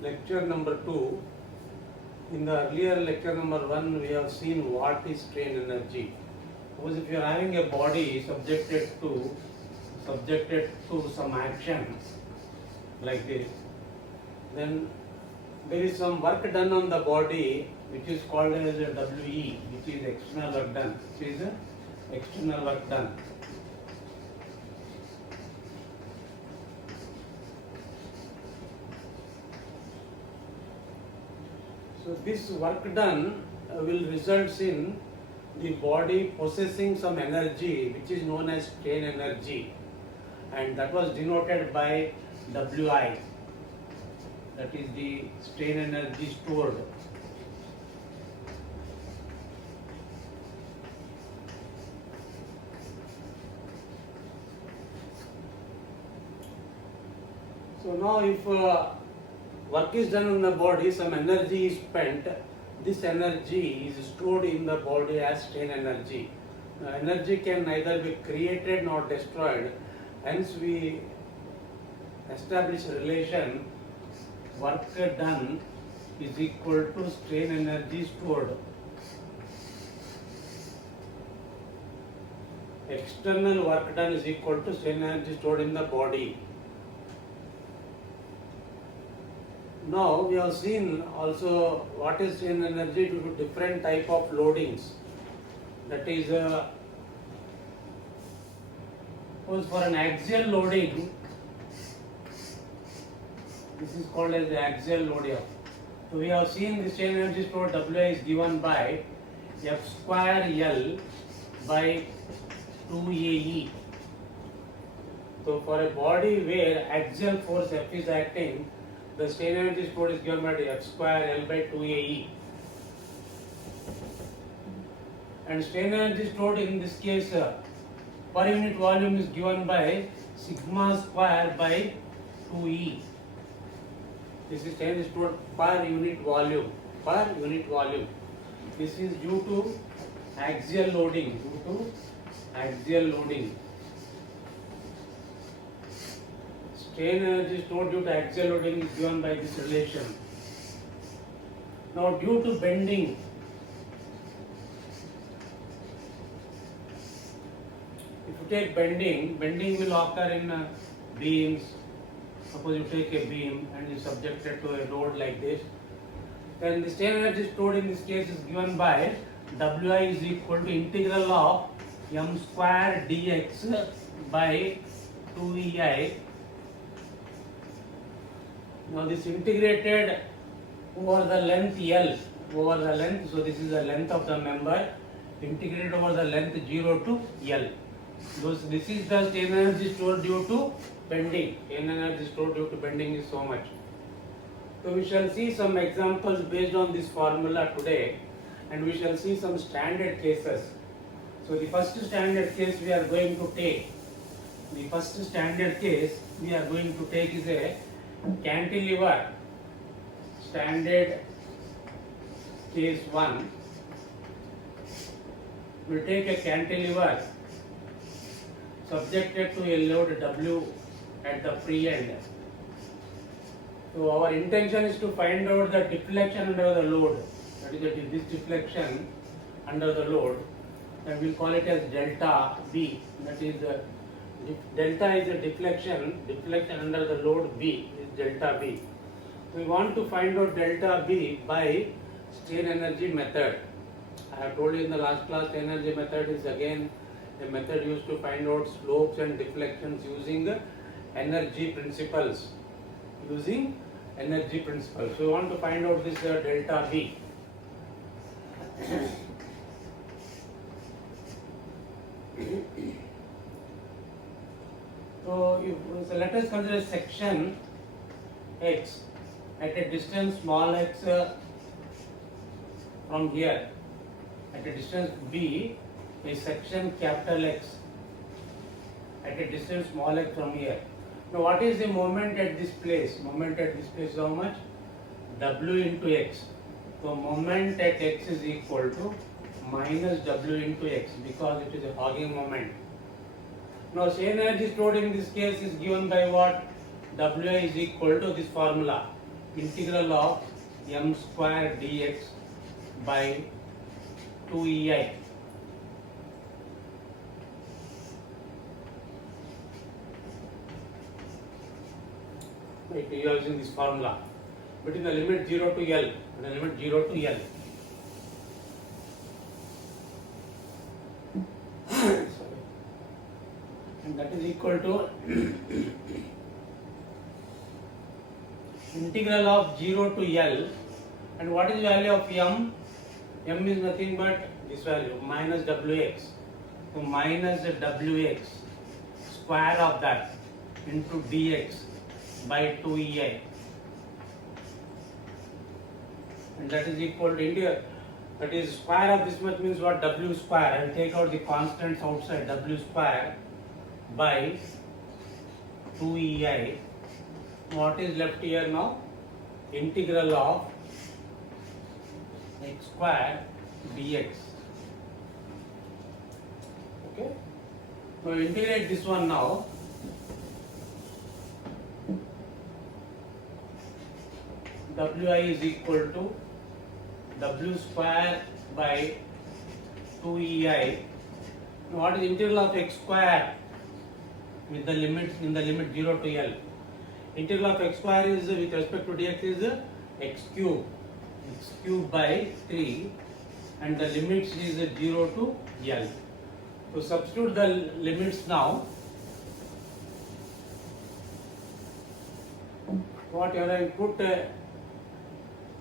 lecture number 2. In the earlier lecture number 1, we have seen what is strain energy. Suppose if you are having a body subjected to some action like this, then there is some work done on the body which is called as a WE, which is external work done. Which is external work done. So this work done will result in the body possessing some energy which is known as strain energy, and that was denoted by Wi. That is the strain energy stored. So now if work is done on the body, some energy is spent, this energy is stored in the body as strain energy. Now, energy can neither be created nor destroyed, hence we establish a relation work done is equal to strain energy stored. External work done is equal to strain energy stored in the body. Now we have seen also what is strain energy due to different type of loadings. That is, suppose for an axial loading, this is called as the axial loading. So we have seen the strain energy stored W is given by F square L by 2AE. So for a body where axial force F is acting, the strain energy stored is given by F square L by 2AE. And strain energy stored in this case per unit volume is given by sigma square by 2E. This is strain energy stored per unit volume. This is due to axial loading. Strain energy stored due to axial loading is given by this relation. Now due to bending, if you take bending will occur in beams. Suppose you take a beam and you subject it to a load like this, then the strain energy stored in this case is given by Wi is equal to integral of m square dx by 2EI. Now this integrated over the length L, so this is the length of the member, integrated over the length 0 to L. This is the strain energy stored due to bending. Strain energy stored due to bending is so much. So we shall see some examples based on this formula today, and we shall see some standard cases. So the first standard case we are going to take is a cantilever. Standard case 1. We take a cantilever subjected to a load W at the free end. So our intention is to find out the deflection under the load. That is this deflection under the load, and we'll call it as delta B. That is delta is a deflection under the load B is delta B. We want to find out delta B by strain energy method. I have told you in the last class, strain energy method is again a method used to find out slopes and deflections using energy principles. So we want to find out this delta B. So let us consider section X at a distance small x from here. At a distance B, a section capital X at a distance small x from here. Now what is the moment at this place? Moment at this place is how much? W into x. So moment at x is equal to minus W into x because it is a hogging moment. Now strain energy stored in this case is given by what? W is equal to this formula. integral of m square dx by 2ei. Right, we are using this formula between the limit 0 to L and the limit 0 to L. Sorry. And that is equal to integral of 0 to L. And what is the value of m? M is nothing but this value minus wx. So minus wx square of that into dx by 2ei. And that is equal to India. That is square of this much means what? W square. I will take out the constants outside. W square by 2ei. What is left here now? Integral of x square dx. Okay. So integrate this one now. Wi is equal to w square by 2ei. Now what is integral of x square with the limit in the limit 0 to L? Integral of x square is with respect to dx is x cube by 3, and the limits is 0 to L. So substitute the limits now. What you have put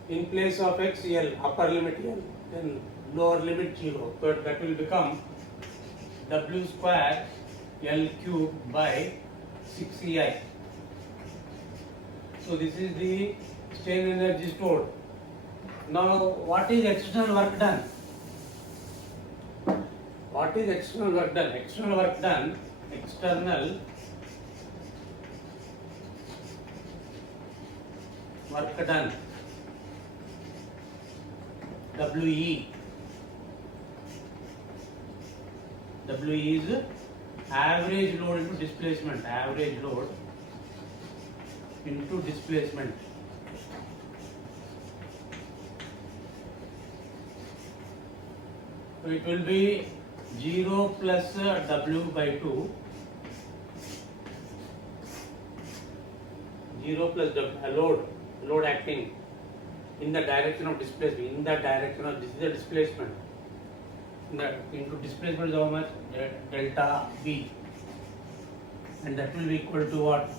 in place of x L, upper limit L, then lower limit 0. So that will become w square L cube by 6ei. So this is the strain energy stored. Now what is external work done? What is external work done? External work done, external work done, WE. WE is average load into displacement. Average load into displacement. So it will be 0 plus W by 2. 0 plus W, load acting in the direction of displacement. In the direction of this is the displacement. Into displacement is how much? Delta V. And that will be equal to what?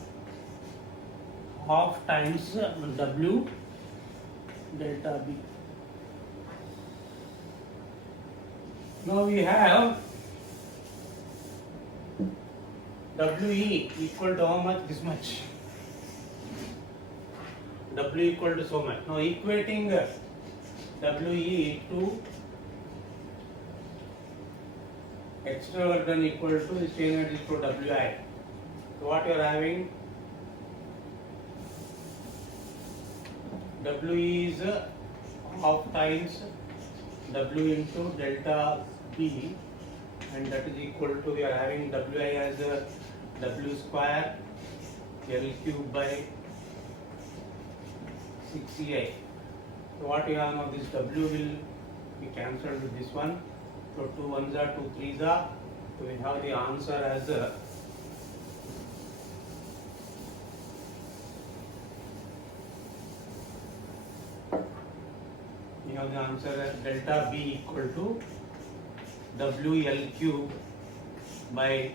Half times W delta B. Now we have WE equal to how much? This much. W equal to so much. Now equating WE to external work done equal to the strain energy to WI. So what you are having? WE is half times W into delta B, and that is equal to, we are having Wi as W square L cube by 6ei. So what we have now, this W will be cancelled with this one. So 2 1s are 2 3s are. So we have the answer as we have the answer as delta B equal to WL cube by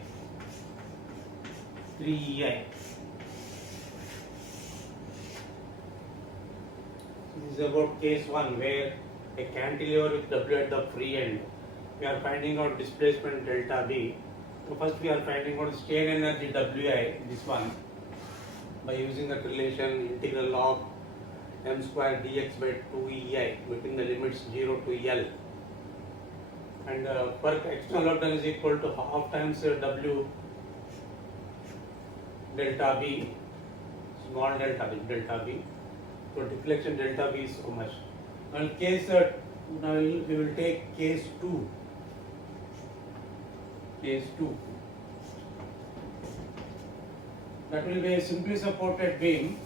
3ei. This is about case 1 where a cantilever with W at the free end. We are finding out displacement delta B. So first we are finding out strain energy Wi, this one, by using the relation integral of m square dx by 2ei between the limits 0 to L. And work external work done is equal to half times W delta B, small delta B. So deflection delta B is so much. Now case now we will take case 2. Case 2. That will be a simply supported beam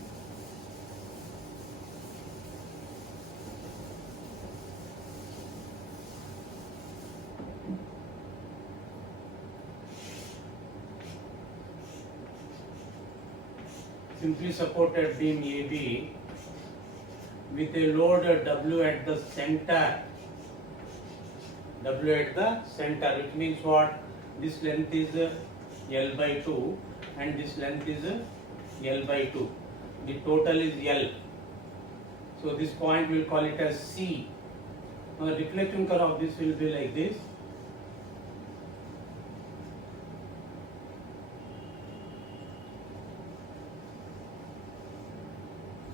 simply supported beam AB with a load W at the center. W at the center, which means what? This length is L by 2 and this length is L by 2. The total is L. So this point we will call it as C. Now the reflection curve of this will be like this.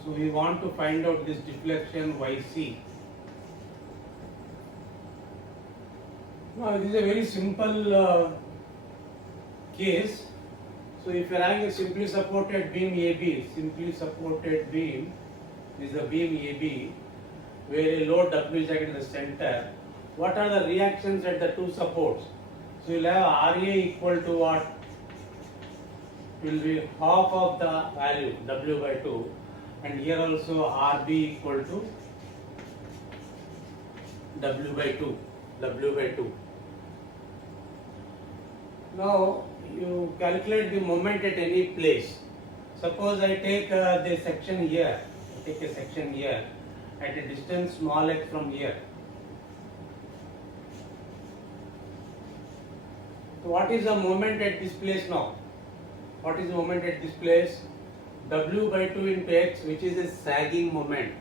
So we want to find out this deflection YC. Now this is a very simple case. So if you are having a simply supported beam AB, simply supported beam is a beam AB where a load W is acting in the center. What are the reactions at the two supports? So you will have RA equal to what? Will be half of the value W by 2, and here also RB equal to W by 2. W by 2. Now you calculate the moment at any place. Suppose I take the section here. Take a section here at a distance small x from here. So what is the moment at this place now? What is the moment at this place? W by 2 into x, which is a sagging moment.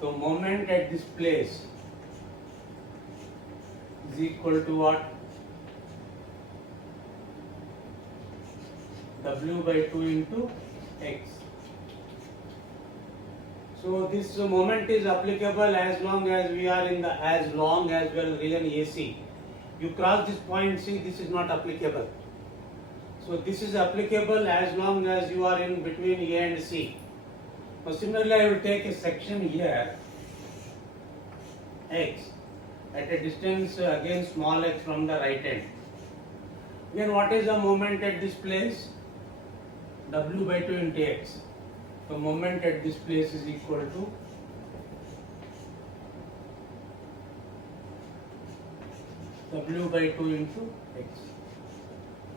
So moment at this place is equal to what? W by 2 into x. So this moment is applicable as long as we are in the as long as we are in region AC. You cross this point C, this is not applicable. So this is applicable as long as you are in between A and C. Now similarly, I will take a section here x at a distance again small x from the right end. Again, what is the moment at this place? W by 2 into x. The moment at this place is equal to W by 2 into x.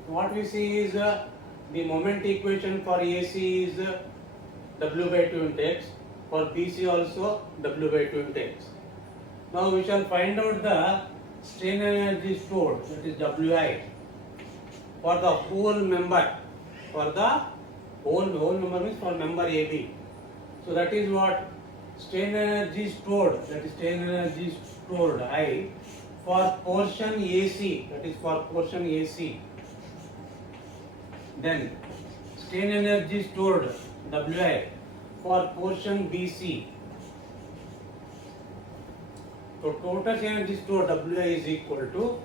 What we see is the moment equation for AC is W by 2 into x. For BC also W by 2 into x. Now we shall find out the strain energy stored, that is Wi, for the whole member. For the whole member means for member AB. So that is what strain energy stored, that is strain energy stored I for portion AC, that is for portion AC. Then strain energy stored Wi for portion BC. So total energy stored Wi is equal to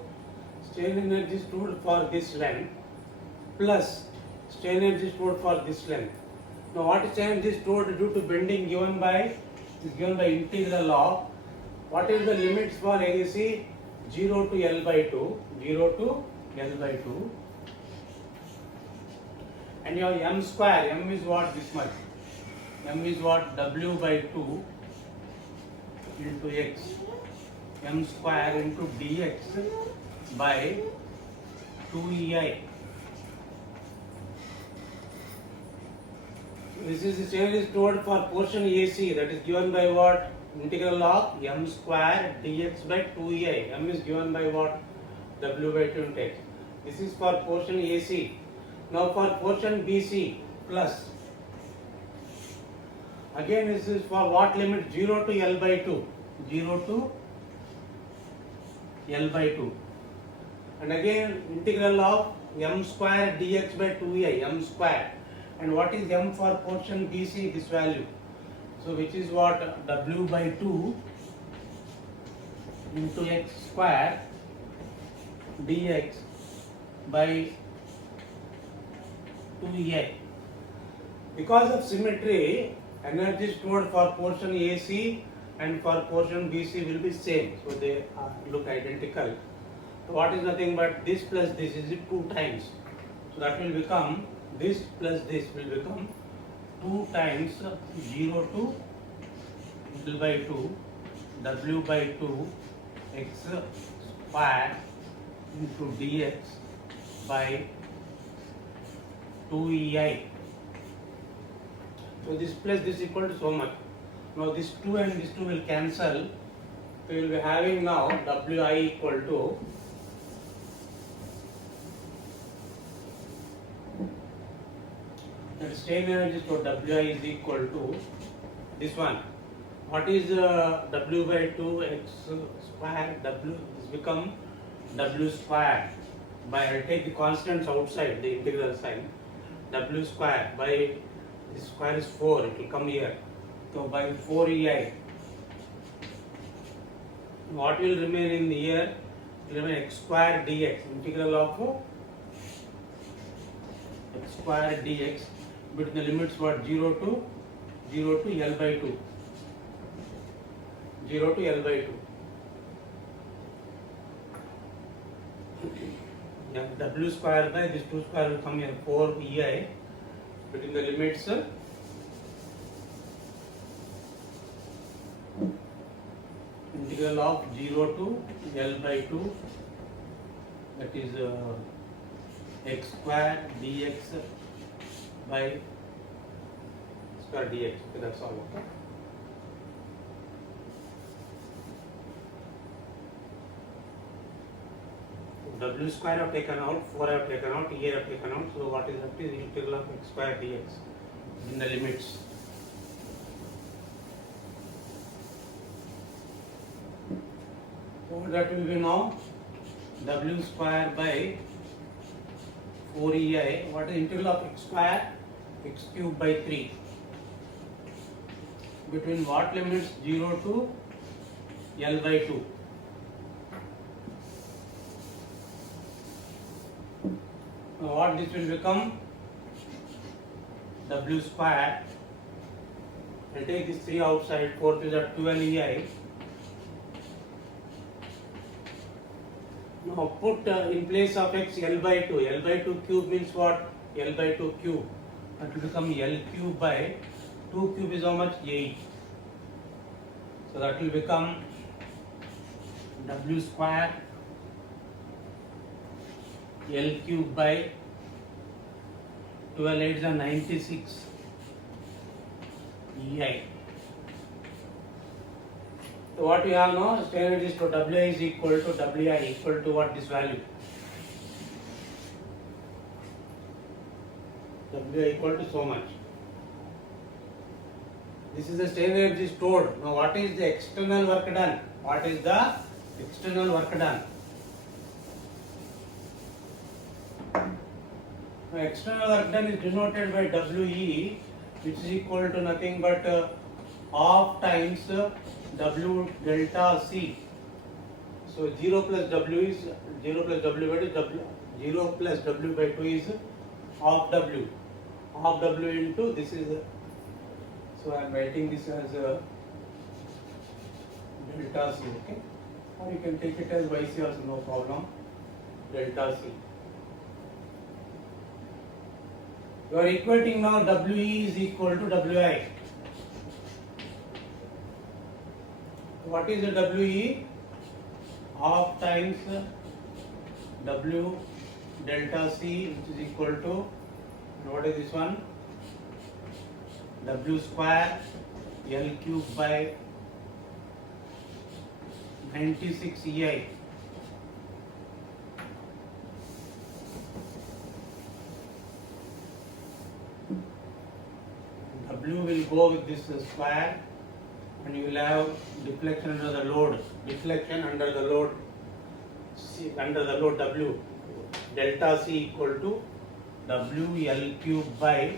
strain energy stored for this length plus strain energy stored for this length. Now what is strain energy stored due to bending given by integral of what is the limits for AC? 0 to L by 2, 0 to L by 2, and your m square, m is what, this much, m is what, W by 2 into x, m square into dx by 2EI. This is the strain is stored for portion AC, that is given by what? Integral of m square dx by 2EI. M is given by what? W by 2 into x. This is for portion AC. Now for portion BC plus. Again this is for what limit? 0 to L by 2. 0 to L by 2. And again integral of m square dx by 2EI. M square. And what is m for portion BC? This value. So which is what? W by 2 into x square dx by 2EI. Because of symmetry, energy stored for portion AC and for portion BC will be same. So they look identical. So what is nothing but this plus this is 2 times. So that will become, this plus this will become 2 times 0 to L by 2 W by 2 x square into dx by 2EI. So this plus this equal to so much. Now this 2 and this 2 will cancel. So we will be having now Wi equal to the strain energy stored Wi is equal to this one. What is W by 2 x square? W is become W square by, I take the constants outside the integral sign. W square by, this square is 4, it will come here. So by 4 EI. What will remain in here? It will remain x square dx, integral of x square dx between the limits what 0 to L by 2. 0 to L by 2. Yeah, W square by this 2 square will come here 4 EI between the limits integral of 0 to L by 2, that is x square dx by square dx. Okay, that's all. Okay. W square I have taken out, 4 I have taken out, E I have taken out. So what is left is the integral of x square dx in the limits. So that will be now W square by 4 EI. What is the integral of x square? X cube by 3. Between what limits? 0 to L by 2. Now what this will become? W square. I'll take this 3 outside, 4 is at 12 EI. Now put in place of x L by 2. L by 2 cube means what? L by 2 cube. That will become L cube by 2 cube is how much? 8. So that will become W square L cube by 12 8 is 96 EI. So what we have now, strain energy to Wi is equal to Wi equal to what, this value? Wi equal to so much. This is the strain energy stored. Now what is the external work done? What is the external work done? Now external work done is denoted by WE, which is equal to nothing but half times W delta C. So 0 plus W is 0 plus W by 2, 0 plus W by 2 is half W. Half W into this is, so I am writing this as delta C, okay? Or you can take it as YC also, no problem. Delta C. You are equating now WE is equal to WI. What is the WE? Half times W delta C, which is equal to, what is this one? W square L cube by 96 EI. W will go with this square, and you will have deflection under the load. Deflection under the load C, under the load W. Delta C equal to W L cube by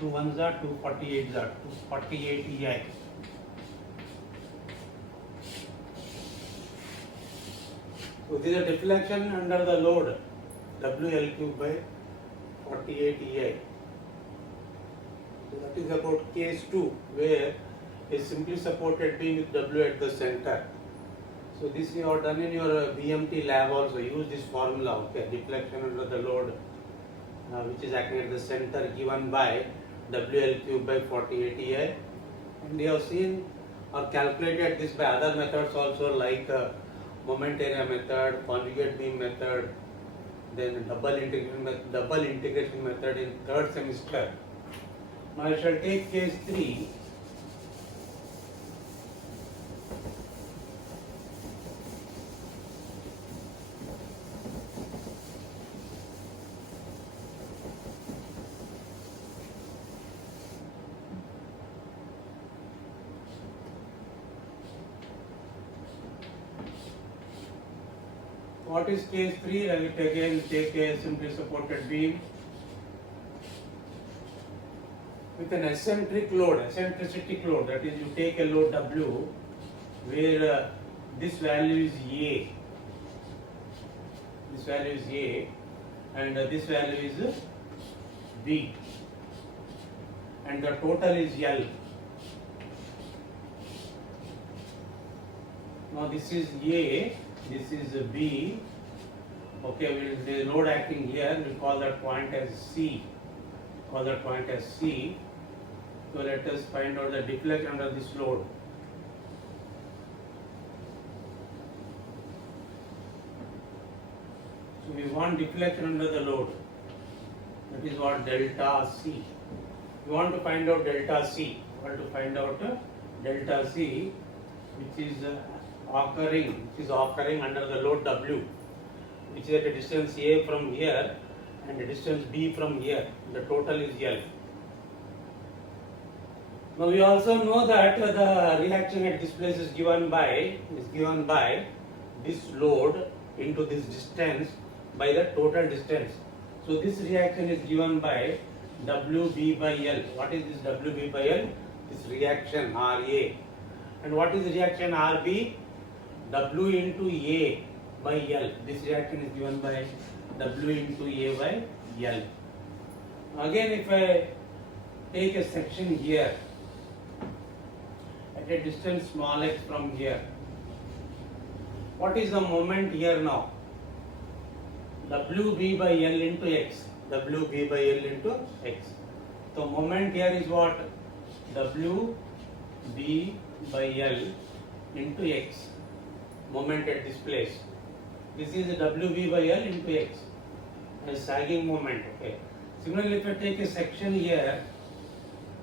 2 1s are 248 are 248 EI. So this is a deflection under the load WL cube by 48 EI. So that is about case 2, where a simply supported beam with W at the center. So this you have done in your BMT lab also. Use this formula, okay? Deflection under the load which is acting at the center given by WL cube by 48 EI. And we have seen or calculated this by other methods also, like moment area method, conjugate beam method, then double integration method in third semester. Now I shall take case 3. What is case 3? I will again take a simply supported beam with an eccentric load, eccentricity load. That is, you take a load W where this value is A. This value is A, and this value is B, and the total is L. Now this is A, this is B. Okay, the load acting here, we call that point as C. Call that point as C. So let us find out the deflection under this load. So we want deflection under the load. That is what delta C. We want to find out delta C. We want to find out delta C, which is occurring under the load W, which is at a distance A from here and a distance B from here. The total is L. Now we also know that the reaction at this place is given by this load into this distance by the total distance. So this reaction is given by WB by L. What is this WB by L? This reaction RA. And what is the reaction RB? W into A by L. This reaction is given by W into A by L. Again, if I take a section here at a distance small x from here, what is the moment here now? WB by L into x. WB by L into x. So moment here is what? WB by L into x. Moment at this place. This is WB by L into x. A sagging moment. Okay. Similarly, if I take a section here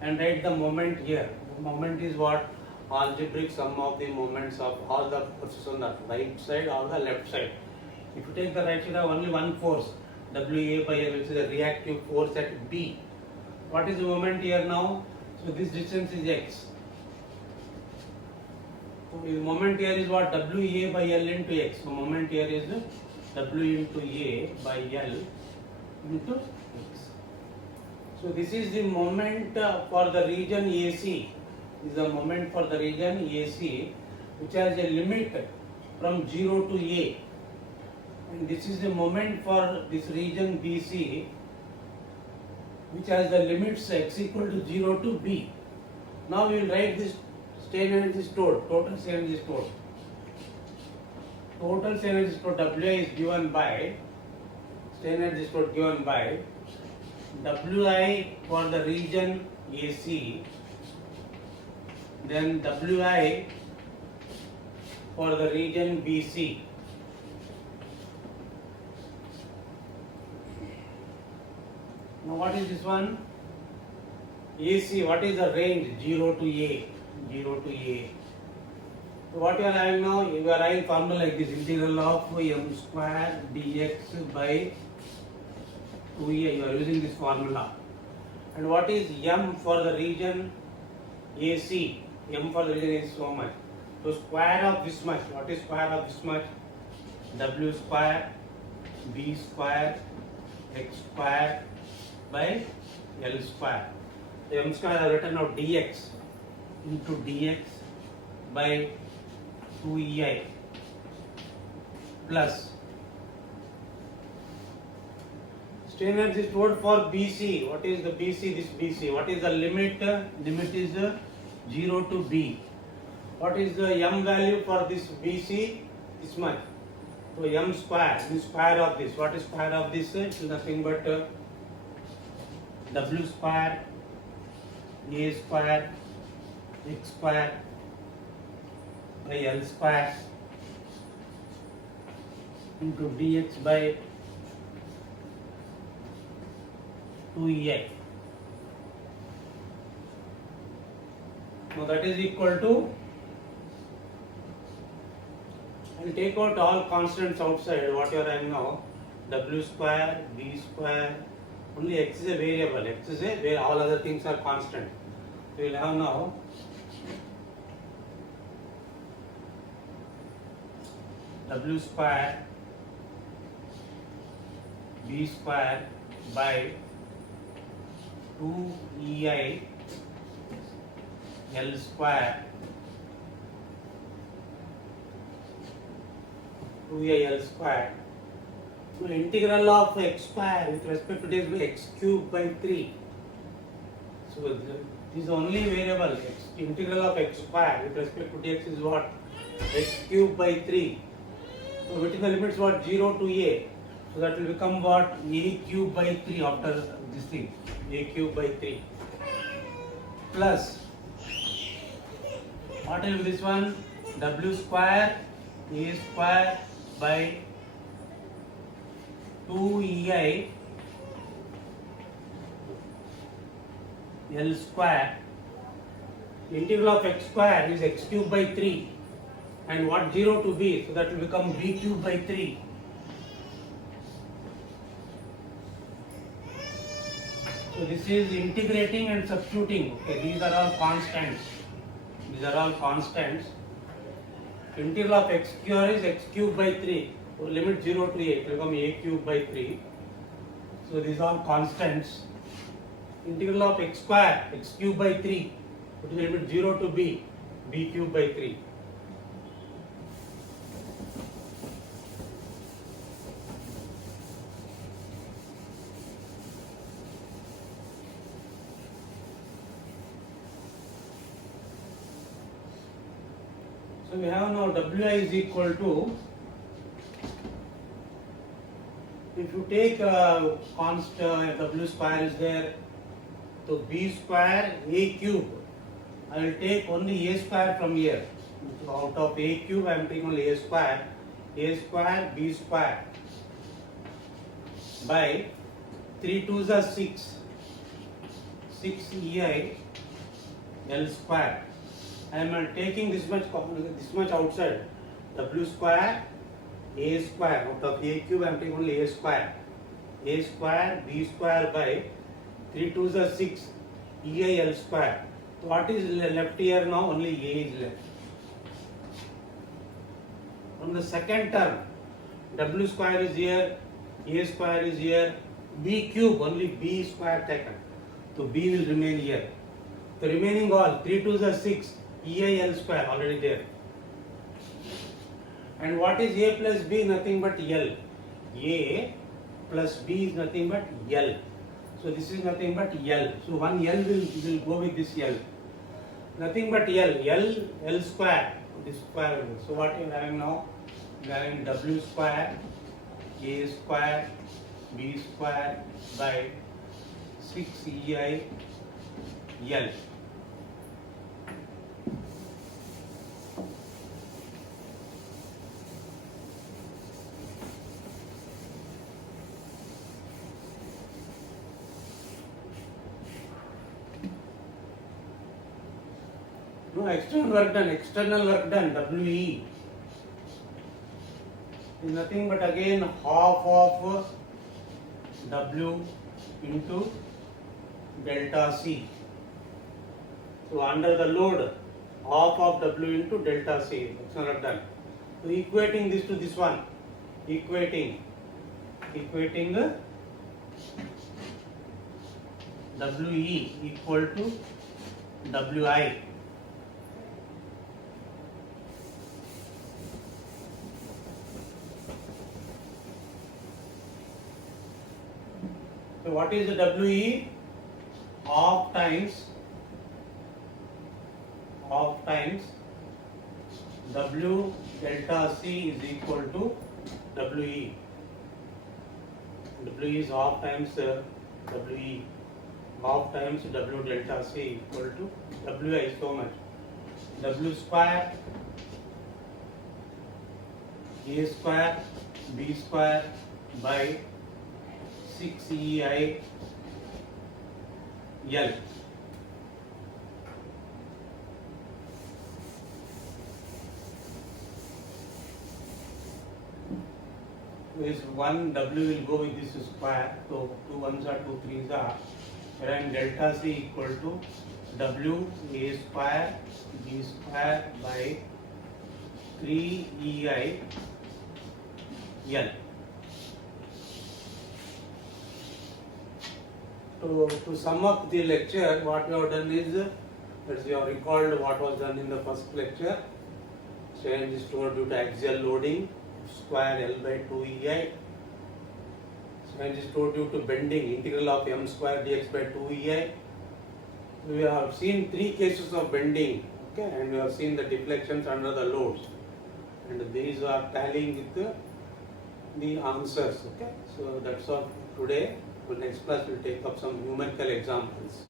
and write the moment here, the moment is what? Algebraic sum of the moments of all the forces on the right side or the left side. If you take the right side, have only one force, WA by L, which is a reactive force at B. What is the moment here now? So this distance is x. So the moment here is what? WA by L into x. So moment here is W into A by L into x. So this is the moment for the region AC. This is the moment for the region AC, which has a limit from 0 to A. And this is the moment for this region BC, which has the limits x equal to 0 to B. Now we will write this strain energy stored, total strain energy stored. Total strain energy stored WI is given by, strain energy stored given by WI for the region AC, then WI for the region BC. Now what is this one? AC, what is the range? 0 to A. 0 to A. So what you are having now? You are having formula like this, integral of m square dx by 2A. You are using this formula. And what is m for the region AC? M for the region is so much. So square of this much. What is square of this much? W square, B square, x square by L square. The m square I have written out dx into dx by 2EI plus strain energy stored for BC. What is the BC? This BC. What is the limit? Limit is 0 to B. What is the m value for this BC? This much. So m square, the square of this. What is square of this? It is nothing but W square, A square, x square by L square into dx by 2EI. Now that is equal to, and take out all constants outside, what you are having now, w square, b square, only x is a variable, x is a where all other things are constant. So we will have now w square, b square by 2ei L square, 2a L square. So integral of x square with respect to this will be x cube by 3. So this is only variable. Integral of x square with respect to dx is what? X cube by 3. So within the limits what? 0 to a. So that will become what? A cube by 3 after this thing. A cube by 3 plus what will be this one? W square a square by 2ei L square. Integral of x square is x cube by 3 and what 0 to b, so that will become b cube by 3. So this is integrating and substituting. Okay, these are all constants. These are all constants. Integral of x square is x cube by 3. So limit 0 to a, it will become a cube by 3. So these are constants. Integral of x square, x cube by 3. It will limit 0 to b, b cube by 3. So we have now Wi is equal to, if you take W square is there, so B square A cube, I will take only A square from here. So out of A cube I am taking only A square B square by 3 2s are 6 ei L square. I am taking this much outside. W square A square, out of A cube I am taking only A square B square by 3 2s are 6 ei L square. So what is left here now? Only A is left. From the second term, W square is here, A square is here, B cube, only B square taken. So B will remain here. The remaining all 3 2s are 6 ei L square already there. And what is A plus B? Nothing but L. A plus B is nothing but L. So this is nothing but L. So one L will go with this L. Nothing but L square. This square. So what you are having now? You are having W square A square B square by 6 ei L. No, external work done, WE is nothing but again half of W into delta C. So under the load, half of W into delta C, external work done. So equating this to this one, equating WE equal to WI. So what is the WE? Half times W delta C is equal to WE. W is half times WE. Half times W delta C equal to WI is so much. W square A square B square by 6 ei L. is 1 W will go with this square, so 2 ones are 2 threes are, and delta C equal to W A square B square by 3 EI L. To sum up the lecture, what we have done is, as you have recalled what was done in the first lecture, strain is stored due to axial loading, square L by 2 EI. Strain is stored due to bending, integral of m square dx by 2 EI. We have seen 3 cases of bending, okay, and we have seen the deflections under the loads, and these are tallying with the answers, okay. So that's all today. For next class, we'll take up some numerical examples.